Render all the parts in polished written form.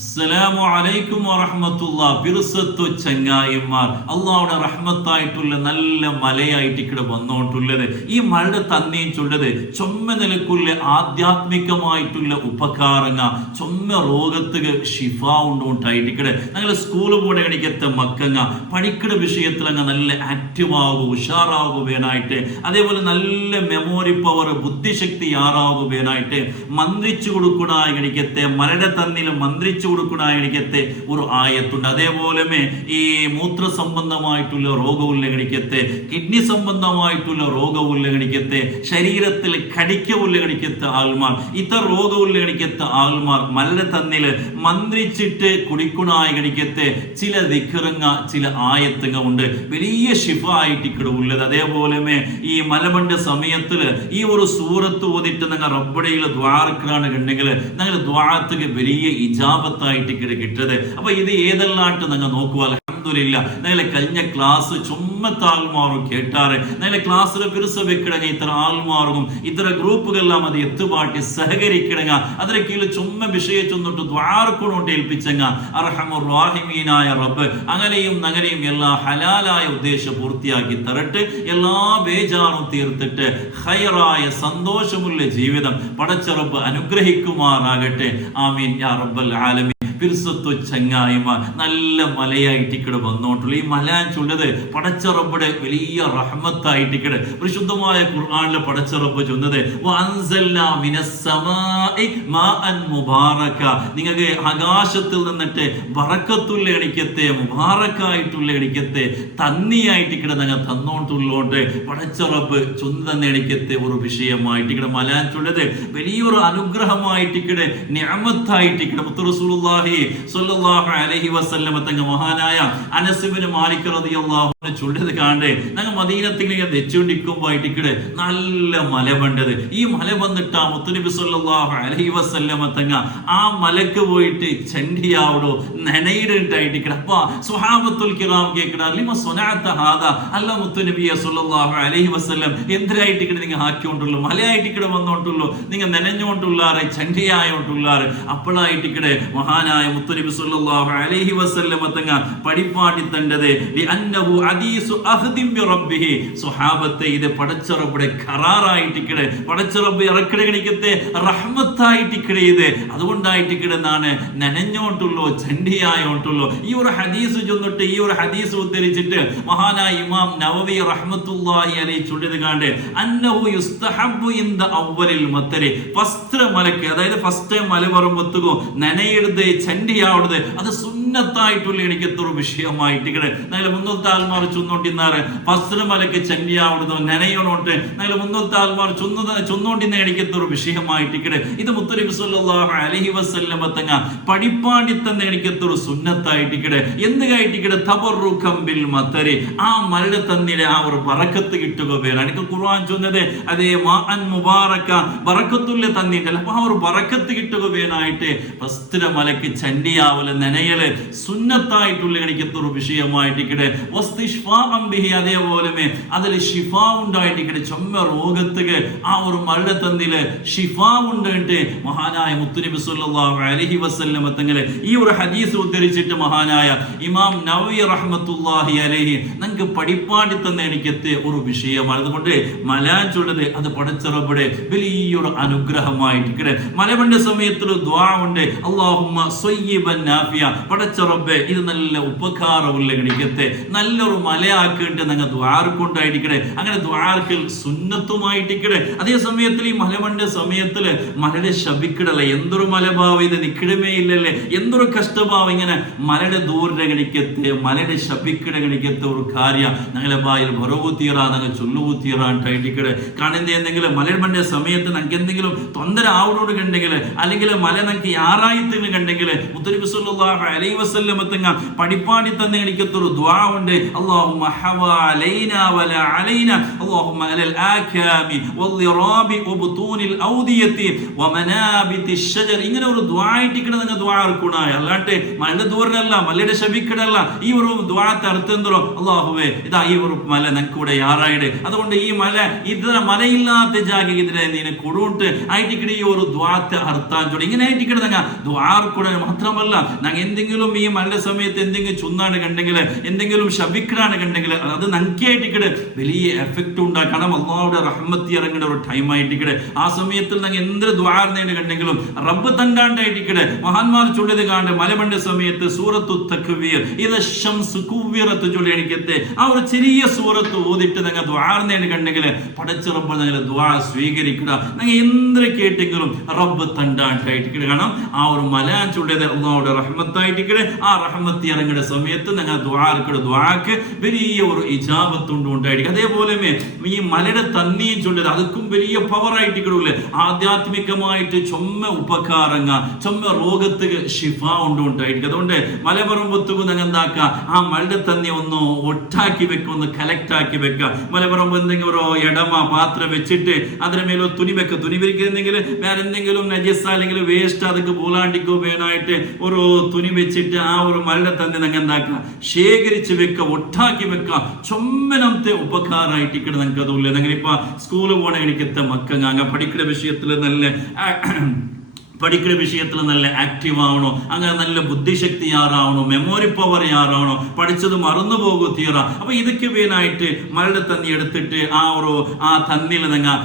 അസ്സലാമു അലൈക്കും വറഹ്മത്തുള്ളാഹി. പിറുസത്തു ചങ്ങായിമാർ, അള്ളാഹുടെ റഹ്മത്തായിട്ടുള്ള നല്ല മലയായിട്ട് ഇവിടെ വന്നോട്ടുള്ളത്. ഈ മഴ തന്നെയും ചൊല്ലത് ചൊമ്മ നിലക്കുള്ള ആധ്യാത്മികമായിട്ടുള്ള ഉപകാരങ്ങ ചൊമ്മ രോഗത്തുക ഷിഫ ഉണ്ടോട്ടായിട്ട് ഇവിടെ ഞങ്ങൾ സ്കൂള് പോടെ എണിക്കത്തെ മക്കങ്ങ പഠിക്കുന്ന വിഷയത്തിൽ അങ്ങ് നല്ല ആക്റ്റീവ് ആകുക ഉഷാറാകുവാനായിട്ട്, അതേപോലെ നല്ല മെമ്മോറി പവർ ബുദ്ധിശക്തി ആറാകുവാനായിട്ട് മന്ത്രിച്ചു കൊടുക്കണ എണിക്കത്തെ മലയുടെ തന്നിൽ മന്ത്രിച്ചു കൊടുക്കുന്ന എണിക്കത്തെ ഒരു ആയത്തുണ്ട്. അതേപോലെ ഈ മൂത്ര സംബന്ധമായിട്ടുള്ള രോഗമുള്ള എണിക്കത്തെ, കിഡ്നി സംബന്ധമായിട്ടുള്ള രോഗമുള്ള എണിക്കത്തെ, ശരീരത്തിൽ കടിക്കവുള്ള എണിക്കത്തെ ആൾമാർ, ഇത്ര രോഗമുള്ള എണിക്കത്തെ ആൾമാർ മല്ല തന്നില് മന്ത്രിച്ചിട്ട് കുടിക്കുന്ന എണിക്കത്തെ ചില ദിക്റങ്ങ ചില ആയത്തുങ്ങ ഉണ്ട്. വലിയ ഷിഫ ആയിട്ട് ഇവിടെ ഉള്ളത്. അതേപോലെ ഈ മലബണ്ട സമയത്തില് ഈ ഒരു സൂറത്ത് ഓതിട്ട് നിങ്ങൾ റബ്ബടയിൽ ദ്വാരക്കാണ് കണ്ടെങ്കിൽ നിങ്ങൾ ദ്വാരത്തുക വലിയ ഇജാബത്തായിട്ട് കിട്ടത്. അപ്പൊ ഇത് ഏതെല്ലാട്ട് നിങ്ങൾ നോക്കുക. നിങ്ങളെ കഴിഞ്ഞ ക്ലാസ് ചുമ്മത്തെ ആൾമാറും കേട്ടാറ്, നിങ്ങളെ ക്ലാസ്സിൽ പിറുസ വെക്കിടങ്ങ ഇത്ര ആൾമാറും ഇത്ര ഗ്രൂപ്പുകളെല്ലാം അത് എത്തുപാട്ടി സഹകരിക്കിടങ്ങ അതിന് കീഴിൽ ചുമ്മ വിഷയിച്ചൊന്നിട്ട് ദ്വാരക്കൊണ്ടോട്ട് ഏൽപ്പിച്ചങ്ങ അർഹമുർ റഹീമീനായ റബ്ബ് അങ്ങനെയും നഗരെയും എല്ലാ ഹലാലായ ഉദ്ദേശം പൂർത്തിയാക്കി തരട്ടെ. എല്ലാ ബേജാറും തീർത്തിട്ട് ഖൈറായ സന്തോഷമുള്ള ജീവിതം പടച്ച റബ്ബ് അനുഗ്രഹിക്കുമാറാകട്ടെ. ആമീൻ യാ റബ്ബൽ ആലമീൻ. പിറുസത്തു ചങ്ങായിമ നല്ല മലയായിട്ട് ഇവിടെ വന്നോട്ടുള്ളൂ. ഈ മല ചൊല്ലത് പടച്ച റബ്ബുടെ വലിയ റഹ്മത്തായിട്ട് ഇവിടെ പരിശുദ്ധമായ ഖുർആനിലെ പടച്ച റബ്ബ് ചൊന്നത് നിങ്ങൾക്ക് ആകാശത്തിൽ നിന്നിട്ട് ബറക്കത്തുള്ള എണിക്കത്തെ മുബാറക്കായിട്ടുള്ള എണിക്കത്തെ തന്നിയായിട്ട് ഇവിടെ നിങ്ങൾ തന്നോട്ടുള്ളോണ്ട് പടച്ച റബ്ബ് ചൊന്ന എണിക്കത്തെ ഒരു വിഷയമായിട്ട് ഇവിടെ മല ചൊല്ലത് വലിയൊരു അനുഗ്രഹമായിട്ട് ഇവിടെ നിഅമത്തായിട്ട് ഇവിടെ മുത്ത് റസൂലുള്ളാഹി സ്വല്ലല്ലാഹു അലൈഹി വസല്ലം തങ്ങൾ മഹാനായ അനസ് ഇബ്നു മാലിക് റളിയല്ലാഹു അൻഹു ചൊല്ലത് കാണ്ടേ ഞങ്ങൾ മദീനത്തിൽ തെച്ചുകൊണ്ടിരിക്കുമ്പോയിട്ട് നല്ല മല വണ്ടത്. ഈ മല വന്നിട്ട് മുത്തുനബി സ്വല്ലല്ലാഹു അലൈഹി വസല്ലം തങ്ങൾ ആ മലക്ക് പോയിട്ട് ചണ്ടിയാവടോ നനയിടായിട്ട് അപ്പൊ സ്വഹാബത്തുൽ കിറാം കേൾക്കണ ലിമ സ്വനഅത ഹാദാ, അല്ല മുത്തുനബിയെ സ്വല്ലല്ലാഹു അലൈഹി വസല്ലം എന്തിനായിട്ട് നിങ്ങൾ ആക്കിക്കൊണ്ടുള്ളൂ, മലയായിട്ട് വന്നോണ്ടുള്ളൂ, നിങ്ങൾ നനഞ്ഞോണ്ടുള്ളാറ് ചണ്ടിയായോണ്ടുള്ളാറ്. അപ്പോഴായിട്ട് മഹാനായ മുത്തുനബി സ്വല്ലല്ലാഹു അലൈഹി വസല്ലം തങ്ങൾ പഠിപ്പാട്ടി തണ്ടത് ലിഅന്നഹു ഹദീസു അഹ്ദിൻ ബിറബ്ബിഹി. സ്വഹാബത്തെ ഇത് പടച്ച റബ്ബുടെ ഖറാറായിട്ട് പടച്ച റബ്ബ് ഇറക്കിടകണിക്കത്തെ റഹ്മത്തായിട്ട് ഇത് അതുകൊണ്ടായിട്ട് നാണ് നനഞ്ഞോട്ടുള്ളൂ ചണ്ടിയായോട്ടുള്ളൂ. ഈ ഒരു ഹദീസ് ചൊന്നിട്ട് ഈ ഒരു ഹദീസ് ഉദ്ധരിച്ചിട്ട് മഹാനായ ഇമാം നവവി റഹ്മത്തുള്ളാഹി അലൈഹി ചൊല്ലിയത് കാണ്ട് അന്നഹു യുസ്തഹബ്ബു ഇൻദ അവ്വലിൽ മത്തരി. ഫസ്റ്റ് മലക്ക്, അതായത് ഫസ്റ്റ് മല പറയുമ്പോഴത്തേക്കോ നനയെടുത്ത് ചണ്ടിയാവുന്നത് അത് സുന്നത്തായിട്ടുള്ള എനിക്കത്തൊരു വിഷയമായിട്ട് ഞങ്ങൾ മുന്നൂറ്റി ആൽമാർ ചൊന്നോണ്ടിന്നാറ് ഫസ്റ്റ് മലക്ക് ചണ്ടിയാവുന്നത് നനയോട്ട് ഞങ്ങൾ മുന്നൂറ്റി ആൽമാർ ചൊന്നോണ്ടിന്ന എനിക്കത്തൊരു വിഷയമായിട്ട് ഇത് മുത്തുനബി സ്വല്ലല്ലാഹു അലൈഹി വസല്ലം തങ്ങ പഠിപ്പാടി തന്ന എനിക്കത്തൊരു സുന്നത്തായിട്ട് എന്തുകായിട്ട് തബറുകം ബിൽ മത്തരി. ആ മല തന്നിലെ ആ ഒരു ബറക്കത്ത് കിട്ടുക വേണം. എനിക്ക് ഖുർആൻ ചൊന്നത് അതേ മാഅൻ മുബാറക ബറക്കത്തുള്ള തന്നിട്ടല്ല. അപ്പൊ ആ ഒരു ബറക്കത്ത് കിട്ടുക വേണമായിട്ട് ഫസ്റ്റ് മലക്ക് ചണ്ടിയാവല് നനയല് സുന്നത്തായിട്ടുള്ള എനിക്കത്തൊരു വിഷയമായിട്ട് അതേപോലെ അതിൽ ഷിഫ ഉണ്ടായിട്ട് ചൊമ്മ രോഗത്തുക ആ ഒരു മഴ തന്നില് ഷിഫ ഉണ്ട്. മഹാനായ മുത്തുനബി സ്വല്ലല്ലാഹു അലൈഹി വസല്ലം തങ്ങളെ ഈ ഒരു ഹദീസ് ഉദ്ധരിച്ചിട്ട് മഹാനായ ഇമാം നവവി റഹ്മത്തുള്ളാഹി അലൈഹി നമുക്ക് പഠിപ്പാടി തന്ന എനിക്കത്തെ ഒരു വിഷയമാണ്. അതുകൊണ്ട് മലാൻ ചൊല്ലത് അത് പടച്ച റബ്ബുടെ വലിയൊരു അനുഗ്രഹമായിട്ട് മലബണ്ട സമയത്തിൽ ദുആ ഉണ്ട്. അല്ലാഹുമ്മ സ്വയ്യിബൻ നാഫിയ. പടച്ച റബ്ബേ ഇത് നല്ല ഉപകാരമുള്ള ഗണിക്കത്തെ നല്ലൊരു മലയാക്കിയിട്ട് നിങ്ങൾ ദ്വാരക്കൊണ്ടായിരിക്കണേ. അങ്ങനെ ദ്വാരക്കൽ സുന്നത്തുമായിട്ടിക്കണേ. അതേ സമയത്തിൽ ഈ മലബണ്ട സമയത്തിൽ മലയുടെ ശപിക്കിടല്ല. എന്തൊരു മലഭാവം ഇത് നിക്കിടമേ ഇല്ലല്ലേ, എന്തൊരു കഷ്ടഭാവം ഇങ്ങനെ മലയുടെ ദൂര ഗണിക്കത്തെ മലയുടെ ശപിക്കിട ഗണിക്കത്തെ ഒരു കാര്യം ഞങ്ങളെ ബായിൽ വറവൂത്തീറ ഞങ്ങൾ ചൊല്ലുകൂത്തീറായിട്ടിക്കടെ. കാരണം എന്തെങ്കിലും മലബണ്ട സമയത്ത് ഞങ്ങൾക്ക് എന്തെങ്കിലും തൊന്തര ആവണോട് കണ്ടെങ്കിൽ അല്ലെങ്കിൽ മല ഞങ്ങൾക്ക് യാറായിത്തിന് കണ്ടെങ്കിൽ മുത്തുനബി സ്വല്ലല്ലാഹു അലൈഹി അലൈഹി വസല്ലം തങ്ങൾ പഠിപ്പാടി തന്നെ എനിക്കൊരു ദുആ ഉണ്ട്. അല്ലാഹുമ്മ ഹവലൈനാ വലാ അലൈനാ അല്ലാഹുമ്മ അലൽ ആകാമി വൽളിറാബി വബുതൂനിൽ ഔദിയതി വമനാബിതി ഷജർ. ഇങ്ങനെ ഒരു ദുആ ആയിട്ടിക്കണ നിങ്ങൾ ദുആ ഇറക്കുണായ അല്ലാണ്ട് മലയുടെ ദൂരനല്ല, മലയുടെ ശബിക്കടല്ല. ഈ ഒരു ദുആത്തെ അർത്ഥം എന്തോ, അല്ലാഹുവേ ഇതാ ഈ ഒരു മല ഞങ്ങൾക്കൂടെ യാറായിടെ, അതുകൊണ്ട് ഈ മല ഇതര മലയില്ലാത്ത ജാഗിതിരെ നീനെ കൊടുട്ട് ആയിട്ടിക്കണ ഈ ഒരു ദ്വാത്തെ അർത്ഥാൻ ചൊല്ലി ഇങ്ങനെ ആയിട്ടിക്കണ ഞങ്ങൾ ദ്വാർക്കൂടെ മാത്രമല്ല, ഞങ്ങൾ എന്തെങ്കിലും ഈ മലയുടെ സമയത്ത് എന്തെങ്കിലും ചുന്നാണ് കണ്ടെങ്കിൽ, എന്തെങ്കിലും ശബിക്കടാണ് കണ്ടെങ്കിൽ അത് നങ്കിയായിട്ടിക്കടെ വലിയ എഫക്റ്റ് ഉണ്ടാക്കണം. അള്ളാഹുടെ റഹ്മത്ത് ഇറങ്ങുന്ന ഒരു ടൈം ആയിട്ടിക്കടെ ആ സമയത്തിൽ ഞങ്ങൾ എന്തൊരു ദ്വാർന്നേന് കണ്ടെങ്കിലും റബ്ബ് തണ്ടാണ്ടായിട്ടിക്കടെ മഹാന്മാർ ചൊല്ലിയത് കാണെ മലമണ്ട സമയത്ത് സൂറത്തു തക്വീർ ഇത് ശംസ് കുവ്വിറത്ത് ചൊല്ലി എനിക്കത്തെ ആ ഒരു ചെറിയ സൂറത്ത് ഓതിട്ട് ഞങ്ങൾ ദ്വാർന്നേന് കണ്ടെങ്കിൽ പടച്ച റബ്ബ് ഞങ്ങൾ ദ്വാ സ്വീകരിക്കുക. ഞങ്ങൾ എന്തൊരു കേട്ടെങ്കിലും റബ്ബ് തണ്ടാണ്ടായിട്ടിക്കടെ കാണാം. ആ ഒരു മല ചൊല്ലിയത് അള്ളാഹുടെ റഹ്മത്തായിട്ടിക്കടെ ആ റഹ്മത്ത് ഇറങ്ങുന്ന സമയത്ത് ഞങ്ങൾ ദ്വാക്ക് വലിയ ഒരു ഇജാബത്തുണ്ട് ഉണ്ടായിരിക്കും. അതേപോലെ ഈ മലയുടെ തന്നിയും ചൊല്ലിയത് അതുക്കും വലിയ പവർ ആയിട്ടിക്കടൂല്ലേ. ആധ്യാത്മികമായിട്ട് ചൊമ്മ ഉപകാരങ്ങ ചൊമ്മ രോഗത്തിന് ഷിഫ ഉണ്ടായിരിക്കും. അതുകൊണ്ട് മല പറമ്പത്തുക്കും ഞങ്ങൾ എന്താക്കുക, ആ മലയുടെ തന്നി ഒന്ന് ഒട്ടാക്കി വെക്കുക, ഒന്ന് കലക്ട് ആക്കി വെക്കുക. മലപ്പുറമ്പ് എന്തെങ്കിലും ഒരു ഇടമ പാത്രം വെച്ചിട്ട് അതിന് മേലോ തുണി വെക്കുക. തുണി വിരിക്കുന്നെങ്കിൽ വേറെ എന്തെങ്കിലും നജസ് അല്ലെങ്കിൽ വേസ്റ്റ് അതൊക്കെ പോലാണ്ടിക്കോ വേണമായിട്ട് ഒരു തുണി വെച്ചിട്ട് ആ ഒരു മലയുടെ തന്നി ഞങ്ങൾ എന്താക്കുക, ശേഖരിച്ച് വെക്കുക, ഒട്ടാക്കി വെക്കുക. ചൊമ്മനത്തെ ഉപകാരമായിട്ട് ഇക്കടെ ഞങ്ങൾക്ക് അതുമില്ല. ഞങ്ങൾ ഇപ്പൊ സ്കൂളിൽ പോകണ എനിക്കത്തെ മക്ക പഠിക്കുന്ന വിഷയത്തിൽ നല്ല പഠിക്കുന്ന വിഷയത്തിൽ നല്ല ആക്റ്റീവ് ആവണോ, അങ്ങനെ നല്ല ബുദ്ധിശക്തി യാറാവണോ, മെമ്മോറി പവർ യാറാവണോ, പഠിച്ചത് മറന്നു പോകും തീറ. അപ്പൊ ഇതൊക്കെ വേനായിട്ട് മലയുടെ തന്നി എടുത്തിട്ട് ആ തന്നിൽ നിങ്ങൾ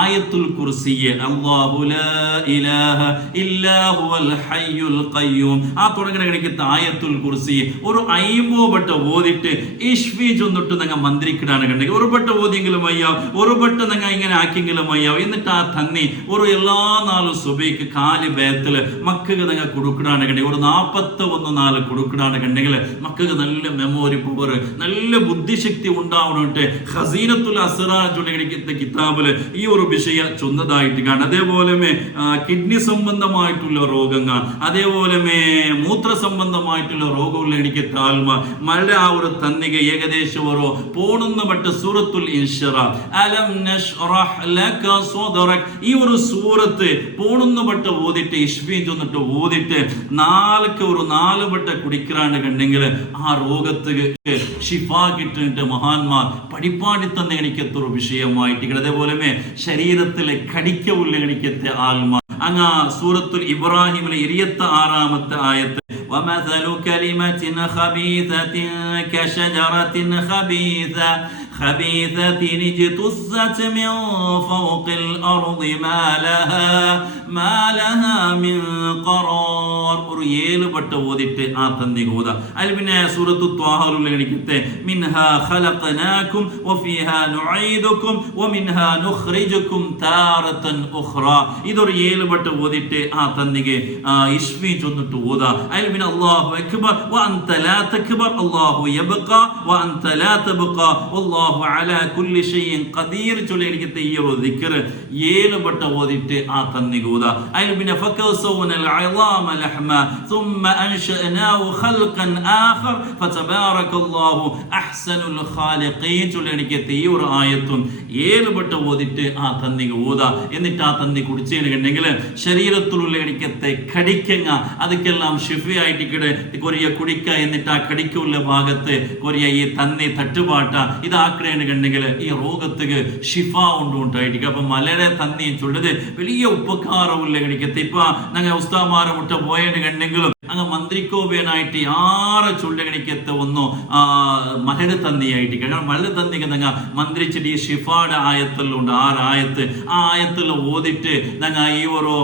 ആയത്തുൽ കുർസിയെ അല്ലാഹു ലാ ഇലാഹ ഇല്ലാ ഹുവൽ ഹയ്യുൽ ഖയ്യൂം ആ തുടങ്ങുന്ന കണിക്കത്തെ ആയത്തുൽ കുർസി ഒരു 50 വട്ടം ഓതിട്ട് ഇഷ്വി ചൊന്നിട്ട് നിങ്ങൾ മന്ത്രിക്കിടാണ് കണ്ടെങ്കിൽ ഒരു വട്ടം ഓതിയെങ്കിലും അയ്യാവും, ഒരു വട്ടം നിങ്ങൾ ഇങ്ങനെ ആക്കിയെങ്കിലും അയ്യാവും. എന്നിട്ട് ആ തന്നി ഒരു എല്ലാ നാളും സുബൈക്ക് കാല് ബേത്തില് മക്കൾക്ക് നിങ്ങൾ കൊടുക്കണാണ് കണ്ടെങ്കിൽ ഒരു 41 നാല് കൊടുക്കണാണ് കണ്ടെങ്കിൽ മക്കൾക്ക് നല്ല മെമ്മോറി പവർ നല്ല ബുദ്ധിശക്തി ഉണ്ടാവണോട്ട് ഖസീനത്തുൽ അസ്റാജുൽ കിതാബില് ഈ ഒരു വിഷയം ചൊന്നതായിട്ട് കാണാം. അതേപോലെ കിഡ്നി സംബന്ധമായിട്ടുള്ള രോഗങ്ങൾ, അതേപോലെ മൂത്ര സംബന്ധമായിട്ടുള്ള രോഗമുള്ള എനിക്ക് താൽമ മഴ ആ ഒരു തന്നിക ഏകദേശം ഒരു പോണുന്ന മറ്റ സൂറത്തുൽ ഇൻഷിറാ അലം നശ്റഹ് ലക സദ്റക് ഈ ഒരു സൂറത്ത് പോണുന്ന മറ്റ ഓതിട്ട് ഇഷ്ബീൻ ചൊന്നിട്ട് ഓതിട്ട് ഒരു 4 വട്ട കുടിക്കാണ്ട് കണ്ടെങ്കിൽ ആ രോഗത്തിന് ഷിഫ കിട്ടിട്ട് മഹാന്മാർ പഠിപ്പാടി തന്നെ എനിക്കത്തൊരു വിഷയമായിട്ട്. അതേപോലെ ശരീരത്തിലെ കടിക്കവുള്ള എനിക്കത്തെ ആത്മ അങ്ങ സൂറത്തുൽ ഇബ്രാഹിമിലെ 26ാമത്തെ ആയത്ത് ومثل كلمة خبيثة كشجرة خبيثة اجتثت من فوق الأرض ما لها من قرار ഒരു 7 വട്ടം ഓതിട്ട് ആ തന്നി ഓത. അതിൽ പിന്നെ സൂറത്തു ത്വാഹയിലുള്ള എനിക്കത്തെ മിൻഹാ ഖലഖനാകും വഫീഹാ നുഈദുകും വമിൻഹാ നുഖ്രിജുകും താറതൻ ഉഖ്റാ ഇതൊരു 7 വട്ടം ഓതിട്ട് ആ തന്നിಗೆ ഇസ്മി ചൊന്നിട്ട് ഓത. അതിൽ പിന്നെ അല്ലാഹു അക്ബർ വഅൻത ലാ തക്ബർ അല്ലാഹു യബ്ഖാ വഅൻത ലാ തബ്ഖാ വല്ലാഹു അലാ കുല്ലി ഷൈഇൻ ഖദീർ ചൊല്ലി എനിക്കത്തെ ഈ ഒരു ദിക്ർ 7 വട്ടം ഓതിട്ട് ആ തന്നിಗೆ ഓത. അതിൽ പിന്നെ ഫകസൗനൽ അളാമ ലഹ്മ ثم أنشأناه خلقا آخر فتبارك الله أحسن الخالقين ചൊല്ലി എനിക്കത്തെ ഈ ഒരു ആയത്തും 7 വട്ടം ഓതിട്ട് ആ തന്നിಗೆ ഓത. എന്നിട്ട് ആ തന്നി കുടിച്ചെങ്കിൽ ശരീരത്തിലുള്ള എനിക്കത്തെ കടിക്കങ്ങ അതൊക്കെല്ലാം ഷിഫയായിട്ടിക്കടെ കൊറിയ കുടിക്ക. എന്നിട്ട് ആ കടിക്കുള്ള ഭാഗത്ത് കൊറിയ ഈ തന്നി തട്ടുപാട്ട ഇതാക്കണേന്ന് കണ്ടെങ്കിൽ ഈ രോഗത്തിന് ഷിഫ ഉണ്ടായിട്ട്. അപ്പൊ മലയുടെ തന്നി ചൊല്ലത് വലിയ ഉപകാരമുള്ള എനിക്കത്തെ. ഇപ്പൊ ഞങ്ങൾ ഉസ്താമാരെ മുട്ട പോയതിന് കണ്ടെങ്കിലും അങ്ങ് മന്ത്രിക്കോപേനായിട്ട് 6 ചുള്ളകണിക്കത്തെ ഒന്നു മലയുടെ തന്നിയായിട്ട്. കാരണം മലയുടെ തന്നിക്ക് ഞങ്ങൾ മന്ത്രിച്ചിട്ട് ഈ ഷിഫായുടെ ആയത്തിലുണ്ട് 6 ആയത്ത്. ആ ആയത്തിൽ ഓതിട്ട് ഞങ്ങൾ ഈ ഒരു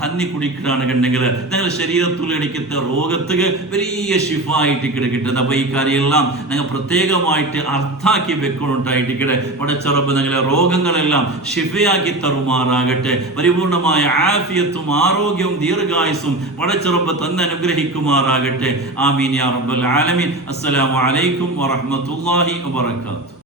തന്നി കുടിക്കുകയാണ് കണ്ടെങ്കിൽ ഞങ്ങൾ ശരീരത്തിൽ എനിക്കത്തെ രോഗത്തിന് വലിയ ഷിഫ ആയിട്ട് കിട്ടുന്നത്. അപ്പൊ ഈ കാര്യമെല്ലാം ഞങ്ങൾ പ്രത്യേകമായിട്ട് അർത്ഥാക്കി വെക്കണുണ്ടായിട്ട് പടച്ചറബ് ഞങ്ങളെ രോഗങ്ങളെല്ലാം ഷിഫയാക്കി തരുമാറാകട്ടെ. പരിപൂർണമായ ആഫിയത്തും ആരോഗ്യവും ദീർഘായുസും പടച്ചറബ് തന്നെ അനുഗ്രഹിക്കുമാറാകട്ടെ. ആമീൻ യാ റബ്ബൽ ആലമീൻ. അസ്സലാമു അലൈക്കും വറഹ്മത്തുള്ളാഹി വബറകാതുഹു.